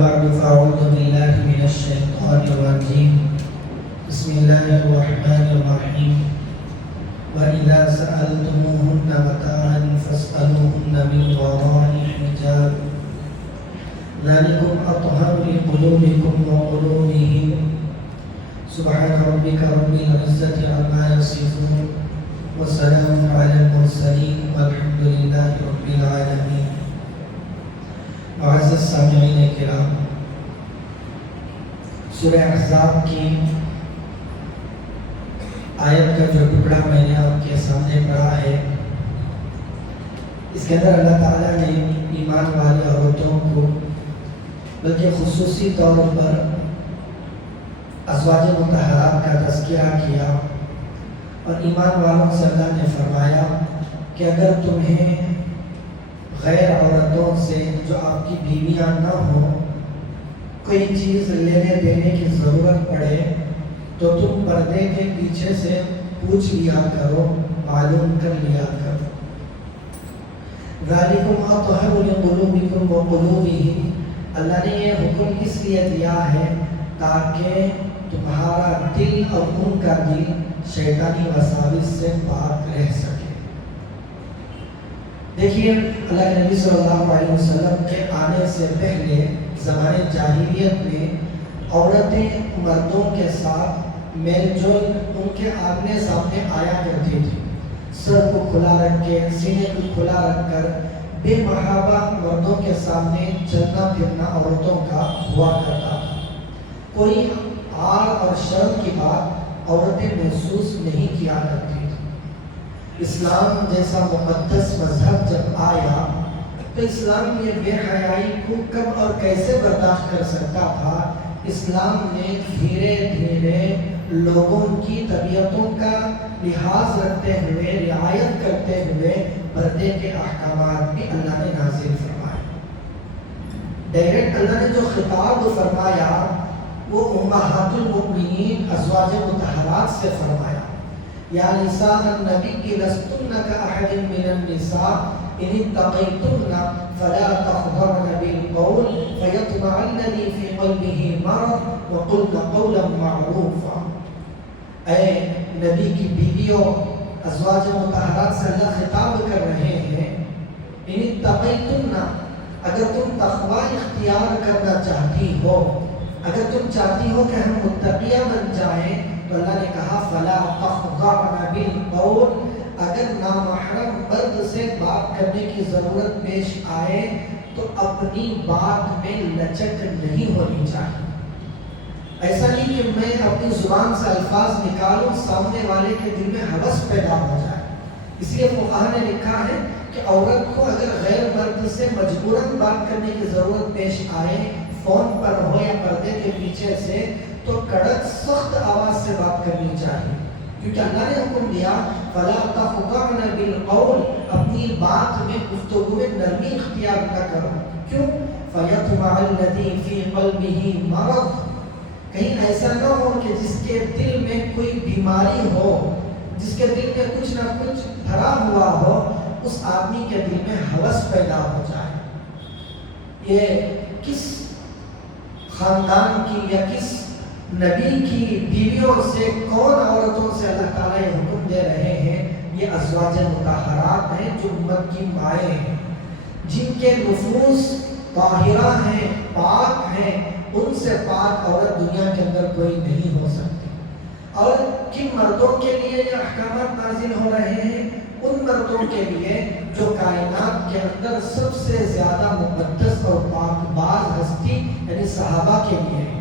بعد فأعوذ بالله من الشيطان الرجيم بسم الله الرحمن الرحيم وإذا سألتموهن متاعا فاسألوهن من وراء حجاب ذلكم أطهر لقلوبكم وقلوبهم سبحان ربك رب العزة عما يصفون وسلام على المرسلين والحمد لله رب العالمين. معزز سامعین کرام، سورہ احزاب کی آیت کا جو ٹکڑا میں نے آپ کے سامنے پڑھا ہے، اس کے اندر اللہ تعالیٰ نے ایمان والی عورتوں کو بلکہ خصوصی طور پر ازواج مطہرات کا تذکرہ کیا اور ایمان والوں سے اللہ نے فرمایا کہ اگر تمہیں غیر عورتوں سے جو آپ کی بیویاں نہ ہوں کوئی چیز لینے دینے کی ضرورت پڑے تو تم پردے کے پیچھے سے پوچھ لیا کرو، معلوم کر لیا کرو. ذالکم اطہر لقلوبکم وقلوبہم، اللہ نے یہ حکم اس لیے دیا ہے تاکہ تمہارا دل اور ان کا دل شیطانی وساوس سے پاک رہ سکے. دیکھیے، اللہ کے نبی صلی اللہ علیہ وسلم کے آنے سے پہلے زمانے جاہلیت میں عورتیں مردوں کے ساتھ میل جول ان کے آمنے سامنے آیا کرتی تھی. سر کو کھلا رکھ کے، سینے کو کھلا رکھ کر بے محابہ مردوں کے سامنے چلنا پھرنا عورتوں کا ہوا کرتا تھا. کوئی عار اور شرم کی بات عورتیں محسوس نہیں کیا کرتی. اسلام جیسا مقدس مذہب جب آیا تو اسلام یہ بے حیائی کو کب اور کیسے برداشت کر سکتا تھا؟ اسلام نے دھیرے دھیرے لوگوں کی طبیعتوں کا لحاظ رکھتے ہوئے، رعایت کرتے ہوئے پردے کے احکامات بھی اللہ نے نازل فرمائے. ڈائریکٹ اللہ نے جو خطاب فرمایا وہ امہات المؤمنین ازواج مطہرات سے فرمایا. یا نساء النبی لستن کأحد من النساء ان اتقیتن فلا تخضعن بالقول فیطمع الذی فی قلبہ مرض وقلن قولا معروفا. اے نبی کی بیویوں، ازواج مطہرات سے اللہ خطاب کر رہے ہیں، ان اتقیتن، اگر تم تقوی اختیار کرنا چاہتی ہو، اگر تم چاہتی ہو کہ ہم متقیہ بن جائیں، تو اللہ نے کہا فلا تخضعن بالقول، اگر نامحرم مرد سے بات کرنے کی ضرورت پیش آئے تو اپنی بات میں لچک نہیں ہونی چاہیے. ایسا نہیں کہ میں اپنی زبان سے الفاظ نکالوں، سامنے والے کے دل میں ہوس پیدا ہو جائے. اس لیے فقہا نے لکھا ہے کہ عورت کو اگر غیر مرد سے مجبوراً بات کرنے کی ضرورت پیش آئے، فون پر ہو یا پردے کے پیچھے سے، تو کڑک سخت آواز سے بات کرنی چاہیے، کیونکہ اللہ نے حکم دیا فلا تخضعن بالقول، اپنی بات میں گفتگو میں نرمی اختیار نہ کرو. کیوں؟ فیطمع الذی فی قلبہ مرض، کہیں ایسا نہ ہو کہ جس کے دل میں کوئی بیماری ہو، جس کے دل میں کچھ نہ کچھ بھرا ہوا ہو، اس آدمی کے دل میں ہوس پیدا ہو جائے. یہ کس خاندان کی یا کس نبی کی بیویوں سے، کون عورتوں سے اللہ تعالیٰ یہ حکم دے رہے ہیں؟ یہ ازواج مطہرات ہیں جو امت کی مائیں ہیں، جن کے نفوس طاہرہ ہیں، پاک ہیں. ان سے پاک عورت دنیا کے اندر کوئی نہیں ہو سکتی. اور کن مردوں کے لیے یہ احکامات نازل ہو رہے ہیں؟ ان مردوں کے لیے جو کائنات کے اندر سب سے زیادہ مقدس اور پاک باز ہستی یعنی صحابہ کے لیے ہے.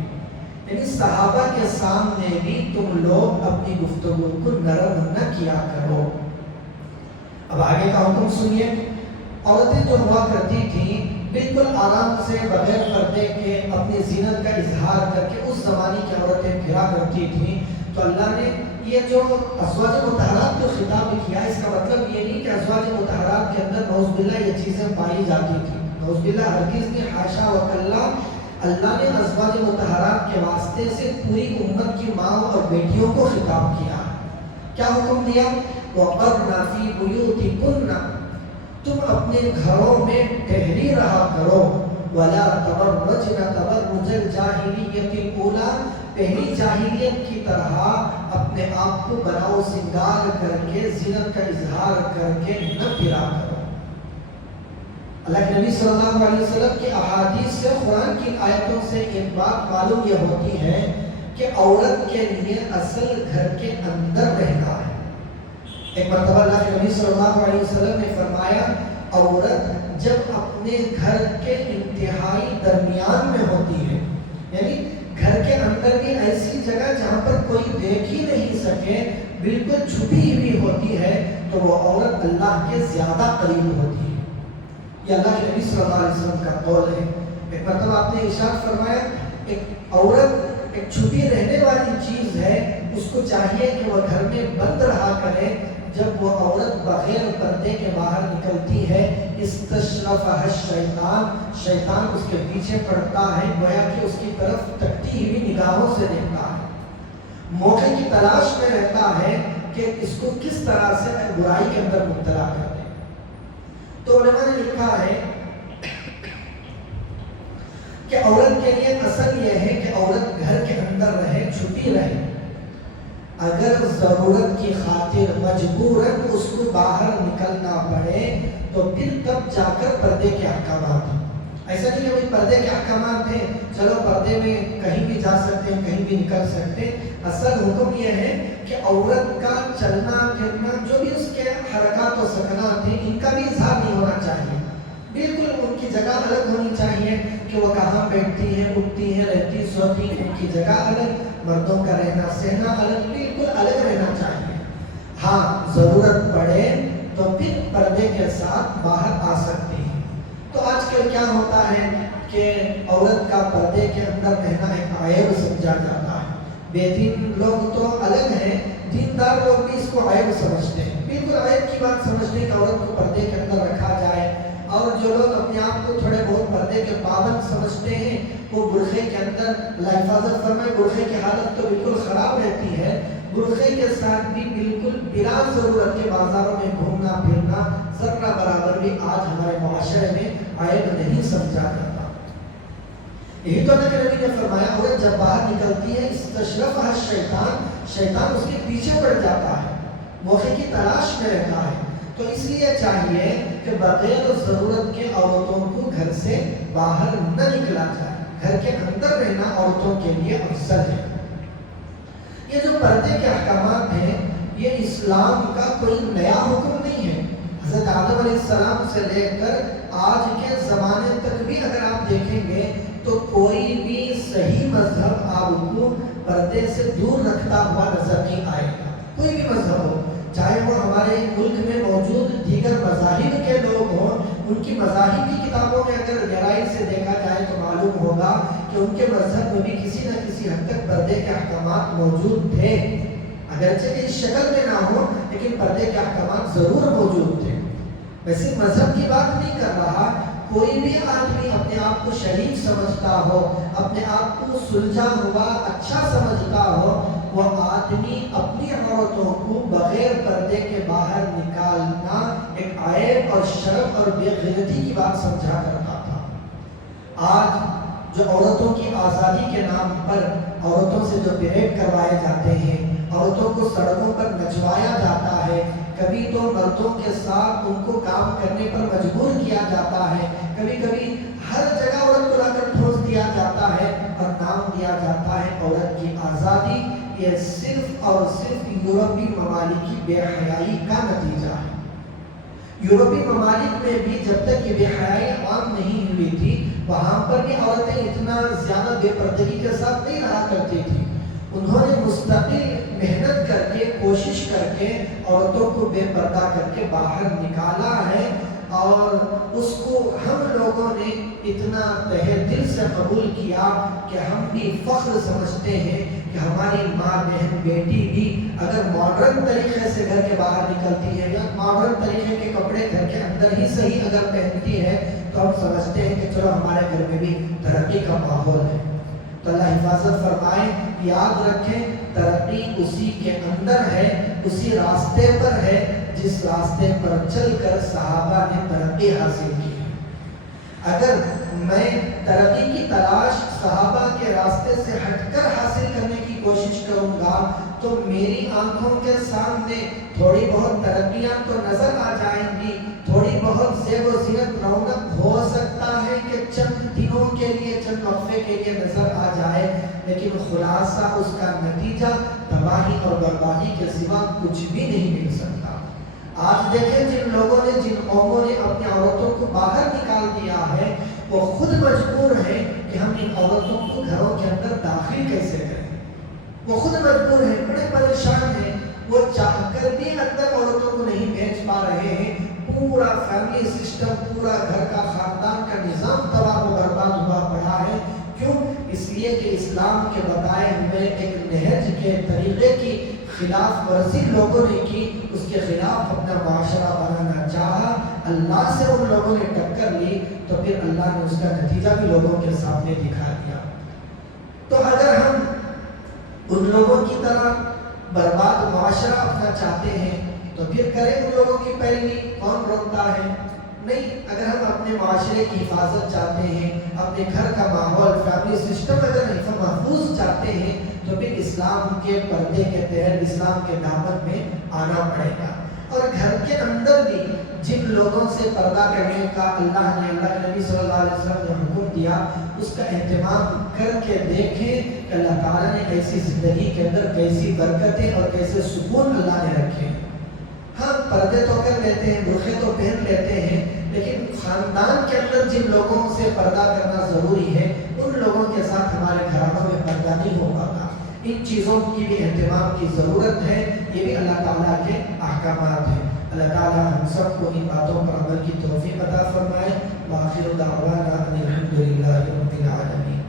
یعنی صحابہ کے سامنے بھی تم لوگ اپنی گفتگو کو نرم نہ کیا کرو. اب آگے کا حکم سنیے. عورتیں جو ہوا کرتی تھیں بالکل آرام سے بغیر پردے کے اپنی زینت کا اظہار کر کے اس زمانے کی عورتیں پھرا کرتی تھیں، تو اللہ نے یہ جو ازواج مطہرات کو خطاب کیا، اس کا مطلب یہ نہیں کہ ازواج مطہرات کے اندر نعوذ باللہ یہ چیزیں پائی جاتی تھیں. نعوذ باللہ ہرگز نہیں، حاشا وکلا. اللہ نے ازواج مطہرات کے واسطے سے پوری امت کی ماں اور بیٹیوں کو خطاب کیا. کیا حکم دیا؟ وَقَرْنَ فِي بُيُوتِكُنَّ، تم اپنے گھروں میں ٹھہری رہا کرو. ولا تبرجن تبرج الجاہلیت الاولی، پہلی جاہلیت کی طرح اپنے آپ کو بناؤ سنگار کر کے زینت کا اظہار کر کے نہ پھرا کرو۔ اللہ کے نبی صلی اللہ علیہ وسلم کی احادیث سے، قرآن کی آیتوں سے ایک بات معلوم یہ ہوتی ہے کہ عورت کے لیے اصل گھر کے اندر رہنا ہے۔ ایک مرتبہ اللہ کے نبی صلی اللہ علیہ وسلم نے فرمایا، عورت جب اپنے گھر کے انتہائی درمیان میں ہوتی ہے، یعنی گھر کے اندر بھی ایسی جگہ جہاں پر کوئی دیکھ ہی نہیں سکے، بالکل چھپی ہوئی ہوتی ہے، تو وہ عورت اللہ کے زیادہ قریب ہوتی ہے۔ یہ اللہ کے نبی صلی اللہ علیہ وسلم کا قول ہے۔ ایک مرتبہ آپ نے ارشاد فرمایا، ایک عورت ایک چھپی رہنے والی چیز ہے، اس کو چاہیے کہ وہ گھر میں بند رہا کرے۔ جب وہ عورت بغیر پردے کے باہر نکلتی ہے، استشرفها الشیطان، شیطان اس کے پیچھے پڑتا ہے، گویا کہ اس کی طرف تکتی ہوئی نگاہوں سے دیکھتا ہے، موقع کی تلاش میں رہتا ہے کہ اس کو کس طرح سے برائی کے اندر مبتلا کر دے۔ تو علماء نے لکھا ہے کہ عورت کے لیے اصل یہ ہے کہ عورت گھر کے اندر رہے، چھپی رہے۔ اگر ضرورت کی خاطر مجبوراً اس کو باہر نکلنا پڑے تو پھر تب جا کر پردے کے احکامات ہیں۔ ایسا نہیں کہ پردے کے احکامات ہیں، چلو پردے میں کہیں بھی جا سکتے ہیں، کہیں بھی نکل سکتے ہیں۔ اصل حکم یہ ہے کہ عورت کا چلنا پھرنا، جو بھی اس کے حرکات و سکنات ہیں، ان کا بھی اظہار نہیں ہونا چاہیے۔ بالکل ان کی جگہ الگ ہونی چاہیے کہ وہ کہاں بیٹھتی ہیں، اٹھتی ہیں، رہتی سوتی، ان کی جگہ الگ، مردوں کا رہنا سہنا الگ، بالکل الگ رہنا چاہیے۔ ہاں ضرورت پڑے تو پھر پردے کے ساتھ باہر آ سکتی ہیں۔ تو آج کل کیا ہوتا ہے کہ عورت کا پردے کے اندر رہنا ایک عیب سمجھا جاتا ہے۔ بے دین لوگ تو الگ ہیں، دیندار لوگ بھی اس کو عیب سمجھتے ہیں، بالکل عیب کی بات سمجھتے ہیں کہ عورت کو پردے کے اندر رکھا جائے۔ اور جو لوگ اپنے آپ کو تھوڑے بہت پردے کے پابند سمجھتے ہیں، وہ برقعے کے اندر، اللہ حفاظت فرمائے، برقعے کی حالت تو بالکل خراب رہتی ہے، برقعے کے ساتھ بھی بالکل بلا ضرورت کے بازاروں میں گھومنا پھرنا ذرہ برابر بھی آج ہمارے معاشرے میں عیب نہیں سمجھا جاتا۔ یہی تو اللہ کے نبی نے فرمایا، عورت جب باہر نکلتی ہے، استشرفها الشیطان، شیطان اس کے پیچھے پڑ جاتا ہے، موقع کی تلاش میں رہتا ہے۔ تو اس لیے چاہیے کہ بغیر ضرورت کے عورتوں کو گھر سے باہر نہ نکلا جائے، گھر کے اندر رہنا عورتوں کے لیے افضل ہے۔ یہ جو پردے کے احکامات ہیں، یہ اسلام کا کوئی نیا حکم نہیں ہے۔ حضرت آدم علیہ السلام سے لے کر آج کے زمانے تک بھی اگر آپ دیکھیں گے تو کوئی بھی صحیح مذہب آپ کو پردے سے دور رکھتا ہوا نظر نہیں آئے گا، کوئی بھی مذہب ہو، چاہے وہ ہمارے ملک میں موجود دیگر مذاہب کے لوگ ہوں، ان کی مذاہب کی کتابوں میں اگر گہرائی سے دیکھا جائے تو معلوم ہوگا کہ ان کے مذہب میں بھی کسی نہ کسی حد تک پردے کے احکامات موجود تھے، اگرچہ اس شکل میں نہ ہو لیکن پردے کے احکامات ضرور موجود تھے۔ ویسے مذہب کی بات نہیں کر رہا، کوئی بھی آدمی اپنے آپ کو شریف سمجھتا ہو، اپنے آپ کو سلجھا ہوا اچھا سمجھتا ہو، وہ آدمی اپنی عورتوں کو بغیر پردے کے باہر نکالنا ایک عیب اور شرم اور بے غیرتی کی بات سمجھا کرتا تھا۔ آج جو عورتوں کی آزادی کے نام پر عورتوں سے جو پریڈ کروائے جاتے ہیں، عورتوں کو سڑکوں پر نچوایا جاتا ہے، کبھی تو مردوں کے ساتھ ان کو کام کرنے پر مجبور کیا جاتا ہے، کبھی کبھی ہر جگہ عورت کو لا کر ٹھونس دیا جاتا ہے اور نام دیا جاتا ہے عورت کی آزادی۔ یہ صرف اور صرف یورپی ممالک کی بے حیائی کا نتیجہ ہے۔ یورپی ممالک میں بھی جب تک یہ بے حیائی عام نہیں ہوئی تھی، وہاں پر بھی عورتیں اتنا زیادہ بے پردگی کے ساتھ نہیں رہا کرتی تھی۔ انہوں نے مستقل محنت کر کے، کوشش کر کے عورتوں کو بے پردہ کر کے باہر نکالا ہے، اور اس کو ہم لوگوں نے اتنا تہہ دل سے قبول کیا کہ ہم بھی فخر سمجھتے ہیں کہ ہماری ماں، بہن، بیٹی بھی اگر ماڈرن طریقے سے گھر کے باہر نکلتی ہے یا ماڈرن طریقے کے کپڑے گھر کے اندر ہی صحیح اگر پہنتی ہے تو ہم سمجھتے ہیں کہ چلو ہمارے گھر میں بھی ترقی کا ماحول ہے۔ تو اللہ حفاظت فرمائے، یاد رکھیں ترقی اسی کے اندر ہے، اسی راستے پر ہے جس راستے پر چل کر صحابہ نے ترقی حاصل کی ہے۔ اگر میں ترقی کی تلاش صحابہ کے راستے سے ہٹ کر حاصل کرنے کی کوشش کروں گا تو میری آنکھوں کے سامنے تھوڑی بہت ترقیاں تو نظر آ جائیں گی، تھوڑی بہت زیب و زینت رونق ہو سکتا ہے کہ چند دنوں کے لیے، چند وقفے کے لیے نظر آ جائے، لیکن خلاصہ اس کا نتیجہ تباہی اور بربادی کے سوا کچھ بھی نہیں مل سکتا۔ آج دیکھیں جن لوگوں نے، جن قوموں نے اپنی عورتوں کو باہر نکال دیا ہے، وہ خود مجبور ہیں کہ ہم ان عورتوں کو گھروں کے اندر داخل کیسے کریں۔ وہ خود مجبور ہیں، بڑے پریشان ہیں، وہ چاہ کر بھی اندر عورتوں کو نہیں بھیج پا رہے ہیں۔ پورا فیملی سسٹم، پورا گھر کا خاندان کا نظام تباہ و برباد ہوا پڑا ہے۔ کیوں؟ اس لیے کہ اسلام کے بتائے ہوئے ایک نہج کے طریقے کی خلاف ورزی لوگوں نے کی، اس کے خلاف اپنا معاشرہ بنانا چاہا، اللہ سے ان لوگوں نے ٹکر لی، تو پھر اللہ نے اس کا نتیجہ بھی لوگوں کے سامنے دکھا دیا۔ تو اگر ہم ان لوگوں کی طرح برباد معاشرہ اپنا چاہتے ہیں تو پھر کریں ان لوگوں کی پیروی، کون روکتا ہے؟ نہیں۔ اگر ہم اپنے معاشرے کی حفاظت چاہتے ہیں، اپنے گھر کا ماحول، فیملی سسٹم اگر محفوظ چاہتے ہیں تو پھر اسلام کے پردے کے تحت، اسلام کے دامن میں آنا پڑے گا۔ اور گھر کے اندر بھی جن لوگوں سے پردہ کرنے کا اللہ نے، اللہ کے نبی صلی اللہ علیہ وسلم نے حکم دیا، اس کا اہتمام کر کے دیکھیں کہ اللہ تعالیٰ نے ایسی زندگی کے اندر کیسی برکتیں اور کیسے سکون اللہ نے رکھے۔ ہم پردے تو کر لیتے ہیں، برقعے تو پہن لیتے ہیں، لیکن خاندان کے اندر جن لوگوں سے پردہ کرنا ضروری ہے، ان لوگوں کے ساتھ ہمارے گھرانوں میں پردہ نہیں ہو پاتا۔ ان چیزوں کی بھی اہتمام کی ضرورت ہے، یہ بھی اللہ تعالیٰ کے احکامات ہیں۔ اللہ تعالیٰ ہم سب کو ان باتوں پر عمل کی توفیق عطا فرمائے۔ وآخر دعوانا ان الحمد للہ رب العالمین۔